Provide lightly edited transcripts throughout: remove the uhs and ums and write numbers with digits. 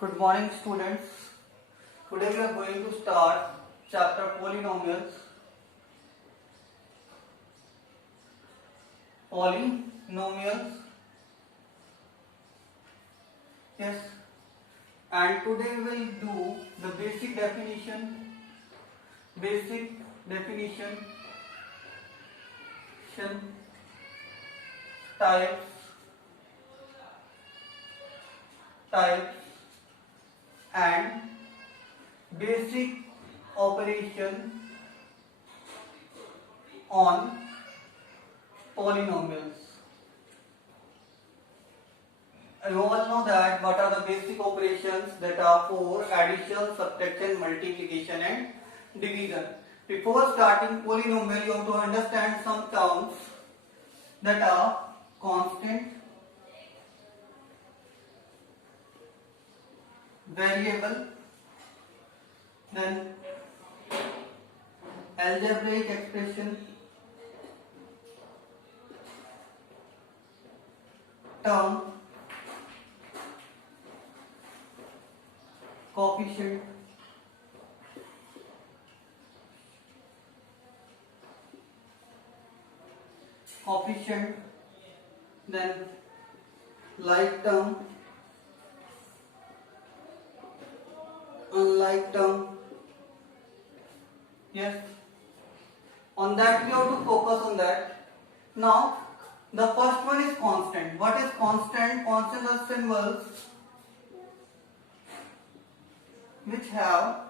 Good morning, students. Today we are going to start chapter polynomials. Polynomials. Yes. And today we will do the basic definition, types, and basic operation on polynomials. You all know that what are the basic operations that are for addition, subtraction, multiplication and division. Before starting polynomial, you have to understand some terms that are constant, variable, then algebraic expression, term, coefficient, then like term, unlike term. Yes, on that we have to focus on that. Now the first one is constant. What is constant? Constant are symbols which have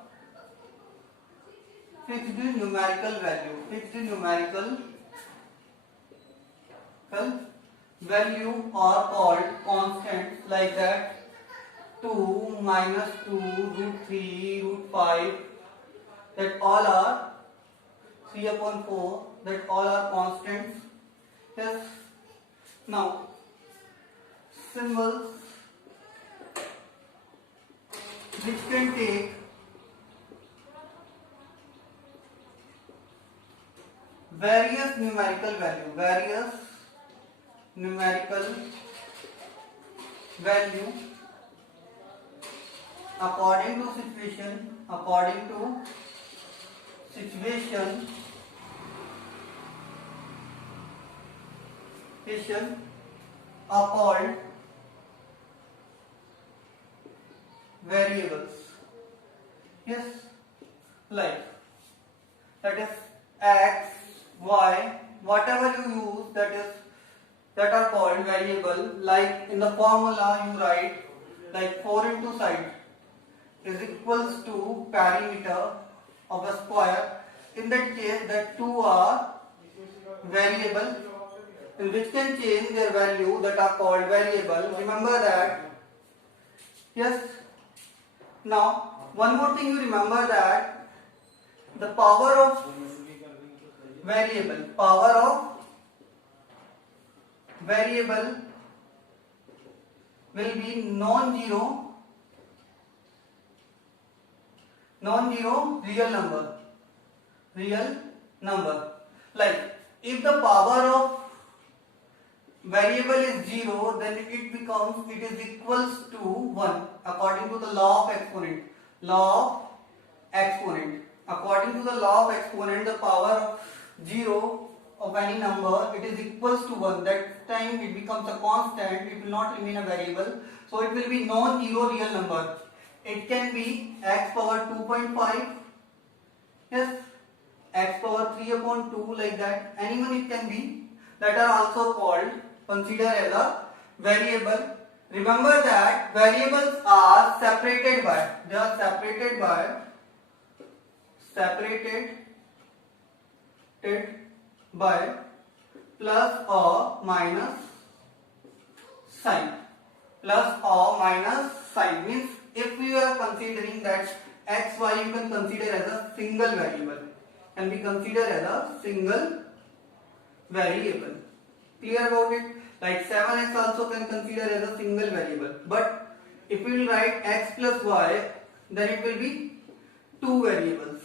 fixed numerical value are called constants, like that 2, -2, √3, √5, that all are 3/4, that all are constants. Yes. Now symbols which can take various numerical value according to situation are called variables. Yes, like that is x, y, whatever you use, that are called variable. Like in the formula you write like 4 into side is equals to perimeter of a square. In that case, that 2 are variable which can change their value, that are called variable. Remember that. Yes. Now one more thing you remember, that the power of variable will be non-zero real number. Like if the power of variable is 0, then it is equals to 1 according to the law of exponent. According to the law of exponent, the power of 0 of any number, it is equals to 1. That time it becomes a constant, it will not remain a variable. So it will be non-zero real number. It can be x power 2.5, yes, x power 3/2, like that. Anyone it can be, that are also called, considered as a variable. Remember that variables are separated by plus or minus sign. Means if we are considering that x, y, you can consider as a single variable, can be considered as a single variable. Clear about it? Like 7x also can consider as a single variable. But if we will write x plus y, then it will be two variables.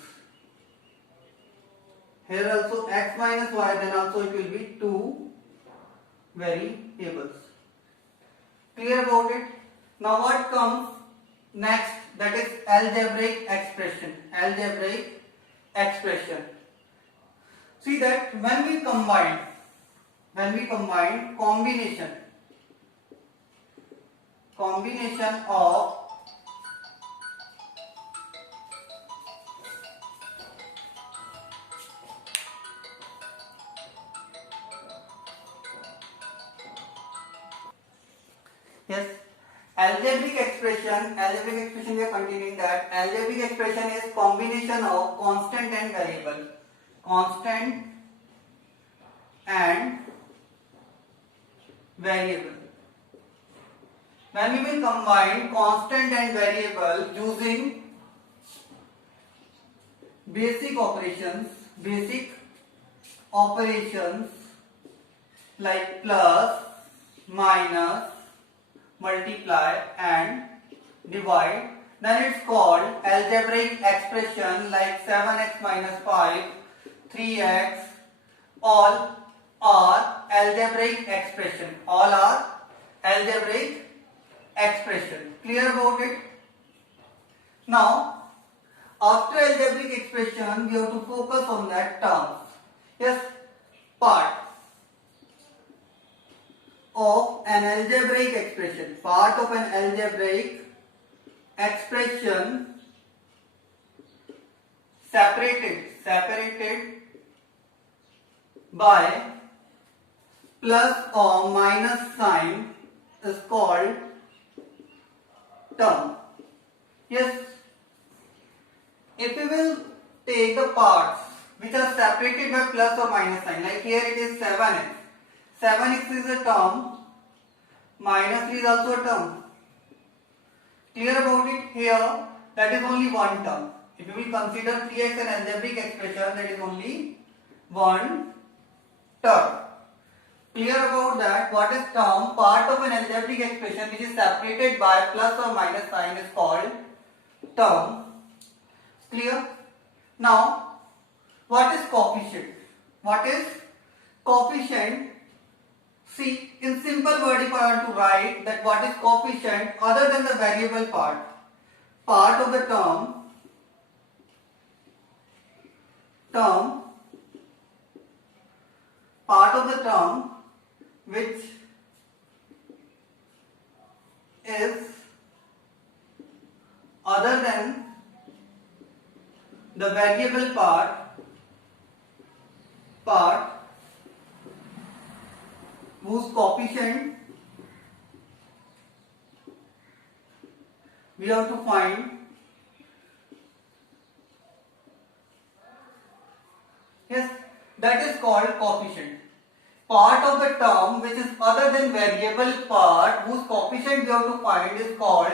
Here also x minus y, then also it will be two variables. Clear about it? Now what comes Next, that is algebraic expression. Algebraic expression. See that when we combine combination of yes, algebraic expression we are continuing that. Algebraic expression is combination of constant and variable. Constant and variable. When we will combine constant and variable using basic operations like plus, minus, multiply and divide, then it's called algebraic expression like 7x minus 5, 3x, all are algebraic expression. All are algebraic expression. Clear about it? Now, after algebraic expression, we have to focus on that terms. Yes, part of an algebraic expression. Part of an algebraic expression separated by plus or minus sign is called term. Yes, if we will take the parts which are separated by plus or minus sign, like here it is 7x. 7x is a term, minus 3 is also a term. Clear about it? Here that is only one term. If you will consider 3x an algebraic expression, that is only one term. Clear about that? What is term? Part of an algebraic expression which is separated by plus or minus sign is called term. Clear? Now, what is coefficient? What is coefficient? See, in simple word, if I want to write that what is coefficient other than the variable part of the term part of the term which is other than the variable part whose coefficient we have to find. Yes, that is called coefficient. Part of the term which is other than variable part whose coefficient we have to find is called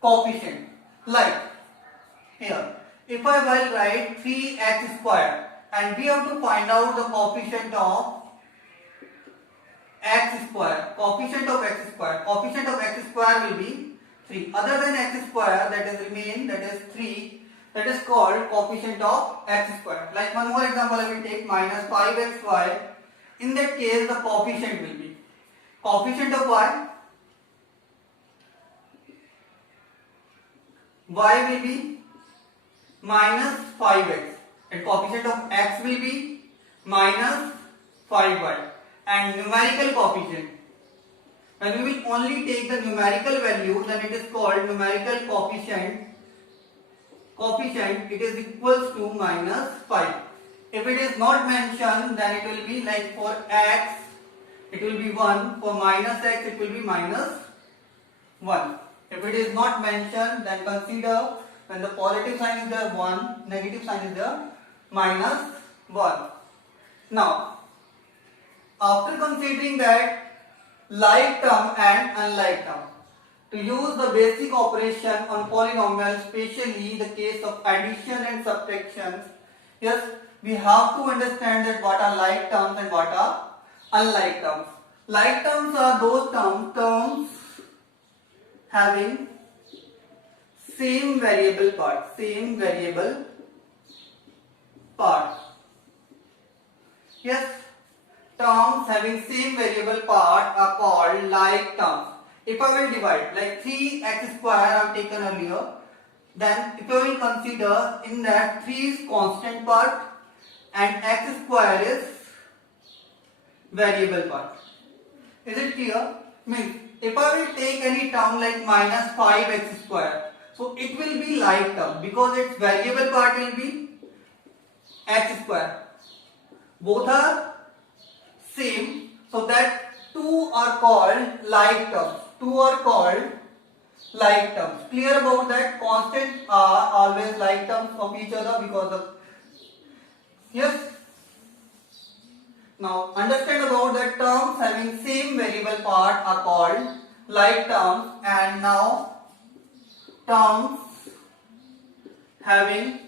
coefficient. Like here, if I will write 3x square and we have to find out the coefficient of x square. Coefficient of x square will be 3. Other than x square, that is remain, that is 3. That is called coefficient of x square. Like one more example, I will take minus 5xy. In that case, the coefficient will be coefficient of y will be minus 5x and coefficient of x will be minus 5y. And numerical coefficient, when we will only take the numerical value, then it is called numerical coefficient. It is equals to minus 5. If it is not mentioned, then it will be like for x it will be 1, for minus x it will be minus 1. If it is not mentioned, then consider when the positive sign is there 1, negative sign is there minus 1. Now, after considering that like term and unlike term, to use the basic operation on polynomials, especially the case of addition and subtractions, yes, we have to understand that what are like terms and what are unlike terms. Like terms are those terms having same variable part. Yes, terms having same variable part are called like terms. if I will divide like 3x square I have taken earlier, then if I will consider in that 3 is constant part and x square is variable part. Is it clear? Means if I will take any term like minus 5x square, so it will be like term because its variable part will be x square. Both are same, so that two are called like terms. Two are called like terms. Clear about that? Constants are always like terms of each other because of, yes. Now understand about that terms having same variable part are called like terms, and now terms having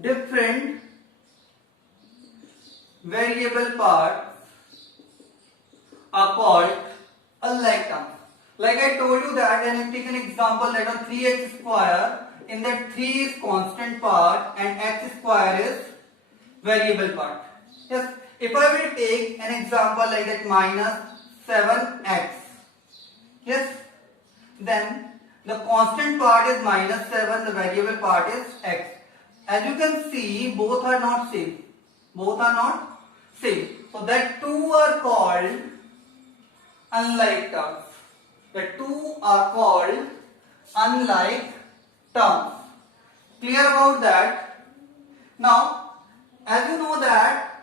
different variable parts are called unlike terms. Like I told you that, and I take an example that on 3x square, in that 3 is constant part and x square is variable part. Yes, if I will take an example like that minus 7x, yes, then the constant part is minus 7, the variable part is x. As you can see, both are not same. Both are not same. So that two are called unlike terms. The two are called unlike terms. Clear about that? Now, as you know that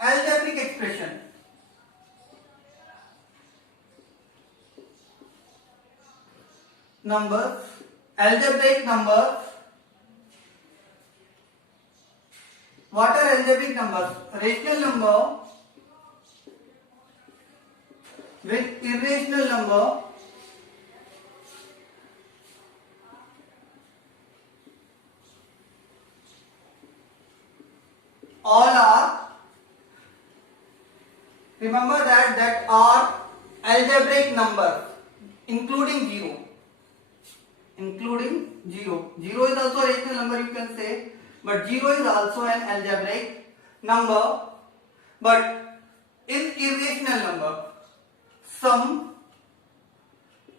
algebraic expression, numbers, algebraic numbers. What are algebraic numbers? Rational number with irrational number all are, remember that are algebraic numbers including 0. Including 0. 0 is also a rational number, you can say, but 0 is also an algebraic number. But in irrational number, some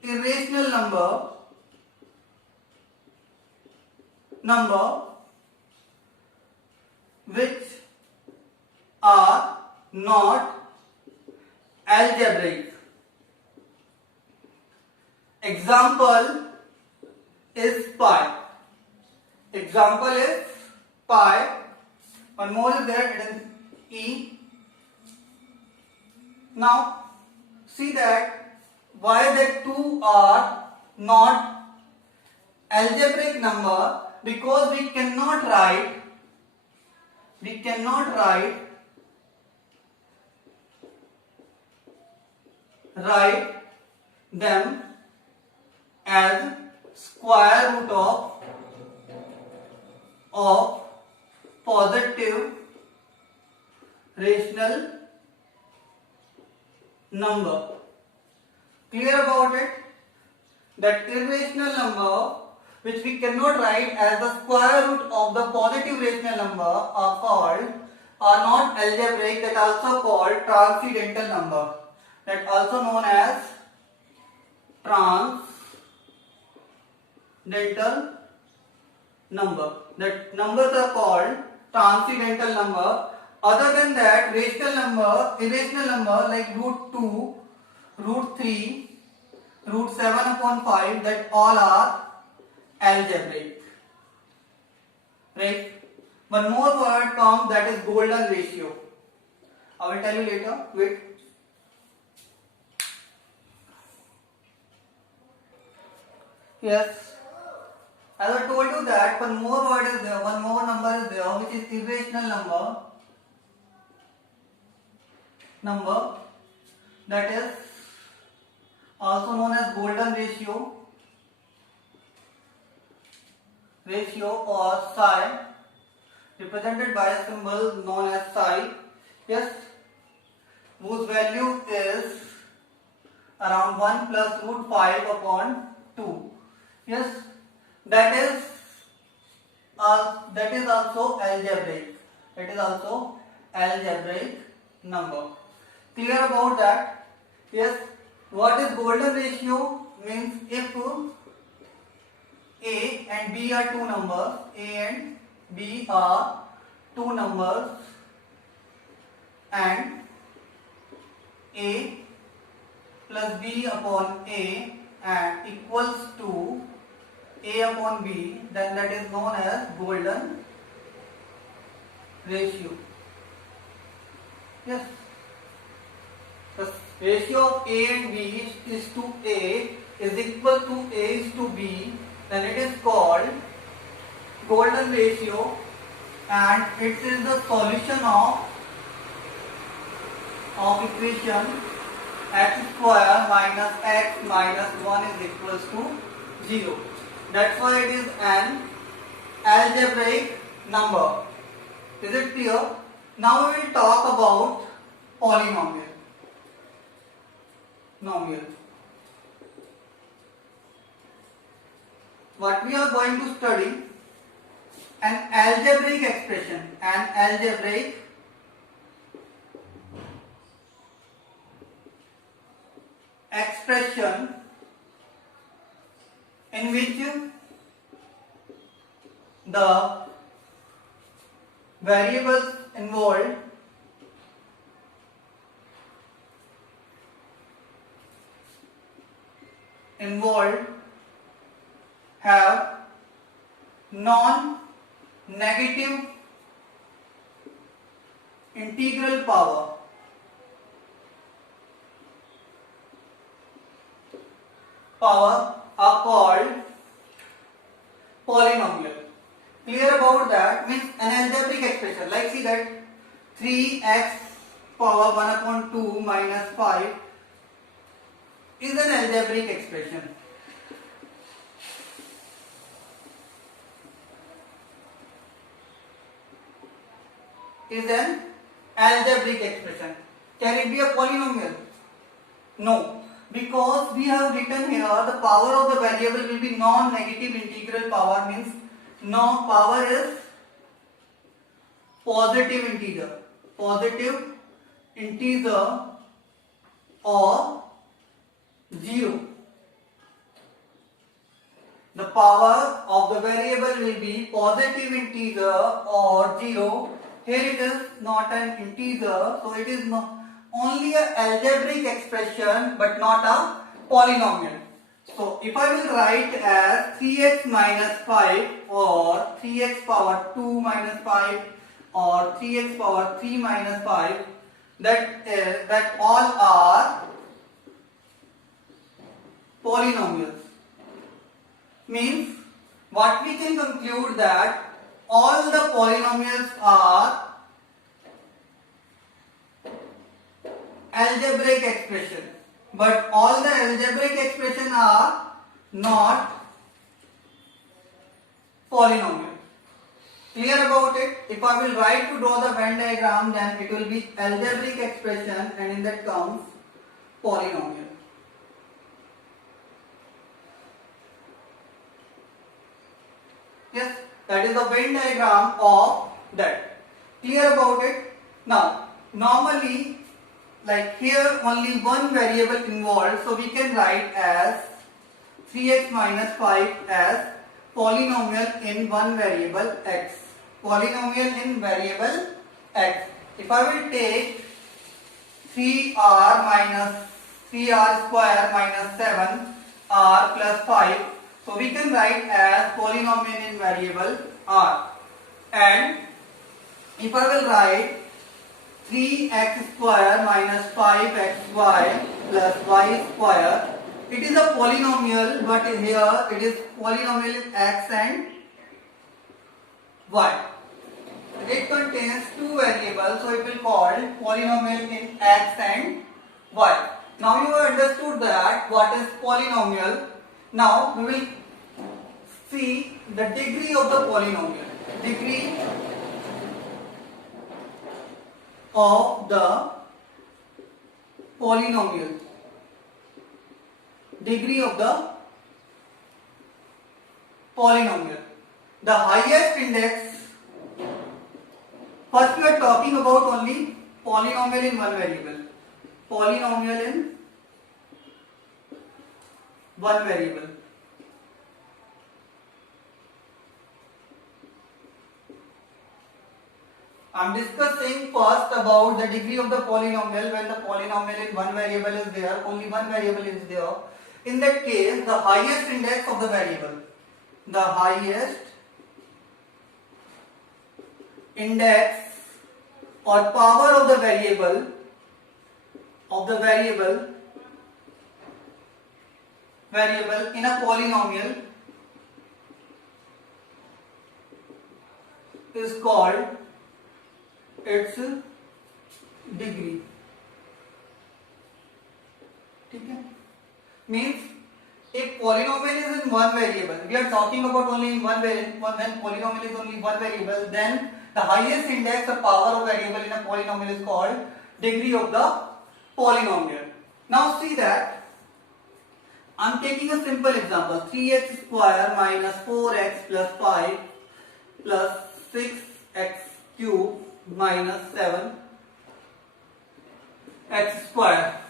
irrational number which are not algebraic. Example is pi. Example is pi. One more is there, it is e. Now see that why the two are not algebraic number, because we cannot write them as square root of positive rational number. Clear about it? That irrational number which we cannot write as the square root of the positive rational number are not algebraic, that also called transcendental number, that also known as transcendental number. That numbers are called transcendental number. Other than that, rational number, irrational number like root 2, root 3, root 7 upon 5, that all are algebraic. Right? One more word comes, that is golden ratio. I will tell you later. Wait. Yes. As I told you that one more word is there, one more number is there, which is irrational number, that is also known as golden ratio or psi, represented by a symbol known as psi. Yes, whose value is around 1 plus root 5 upon 2. Yes, that is also algebraic. It is also algebraic number. Clear about that? Yes. What is golden ratio? Means if A and B are two numbers, A and B are two numbers, and A plus B upon A and equals to A upon B, then that is known as golden ratio. Yes. The ratio of A and B is to A is equal to A is to B, then it is called golden ratio, and it is the solution of equation x square minus x minus 1 is equals to 0. That's why it is an algebraic number. Is it clear? Now we will talk about polynomial. What we are going to study, an algebraic expression. An algebraic expression in which the variables involved have non-negative integral power. Are called polynomial. Clear about that? Means an algebraic expression. Like see that 3x power 1 upon 2 minus 5 is an algebraic expression. Is an algebraic expression. Can it be a polynomial? No. Because we have written here the power of the variable will be non-negative integral power, means no power is positive integer or 0. The power of the variable will be positive integer or 0. Here it is not an integer, so it is not only an algebraic expression but not a polynomial. So if I will write as 3x minus 5 or 3x power 2 minus 5 or 3x power 3 minus 5, that all are polynomials. Means what we can conclude that all the polynomials are algebraic expression, but all the algebraic expression are not polynomial. Clear about it? If I will write to draw the Venn diagram, then it will be algebraic expression and in that comes polynomial. Yes, that is the Venn diagram of that. Clear about it? Now, normally, like here only one variable involved, so we can write as 3x minus 5 as polynomial in one variable x. Polynomial in variable x. If I will take 3r square minus 7r plus 5, so we can write as polynomial in variable r. And if I will write 3x square minus 5xy plus y square, it is a polynomial, but here it is polynomial in x and y. It contains two variables, so it will call polynomial in x and y. Now you have understood that what is polynomial. Now we will see the degree of the polynomial. Degree of the polynomial. Degree of the polynomial. The highest index. First we are talking about only polynomial in one variable. Polynomial in one variable. I'm discussing first about the degree of the polynomial when the polynomial in one variable is there, only one variable is there. In that case, the highest index of the variable, the highest index or power of the variable in a polynomial is called its degree. ठीक है? Means if polynomial is in one variable, we are talking about only in one variable. When polynomial is only one variable, then the highest index or power of variable in a polynomial is called degree of the polynomial. Now see that I am taking a simple example: 3x square minus 4x plus 5 plus 6x cube minus 7x square.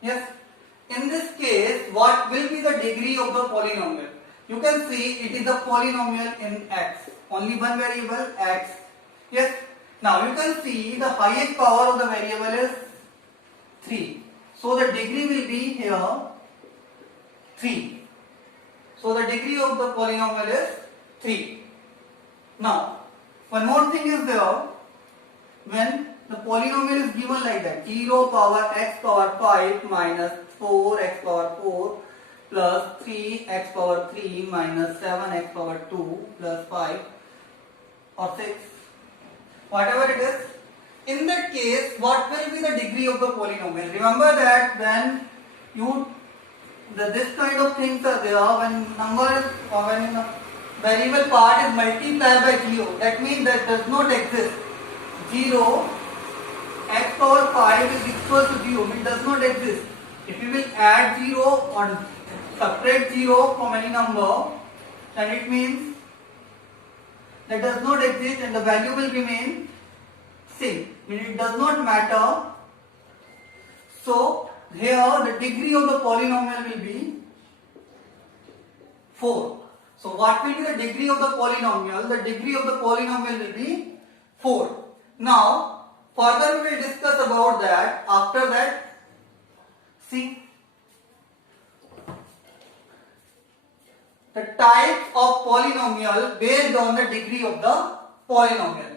Yes. In this case, what will be the degree of the polynomial? You can see it is a polynomial in x. Only one variable, x. Yes. Now you can see the highest power of the variable is 3. So the degree will be here 3. So the degree of the polynomial is 3. Now, one more thing is there. When the polynomial is given like that, 0 power x power 5 minus 4x power 4 plus 3x power 3 minus 7x power 2 plus 5 or 6, whatever it is. In that case, what will be the degree of the polynomial? Remember that when this kind of things are there, when number is or when variable part is multiplied by 0, that means that does not exist. 0 x power 5 is equal to 0, it does not exist. If you will add 0 or subtract 0 from any number, then it means that does not exist and the value will remain same. It does not matter. So here the degree of the polynomial will be 4. So what will be the degree of the polynomial? The degree of the polynomial will be 4. Now further we will discuss about that. After that, see the types of polynomial based on the degree of the polynomial.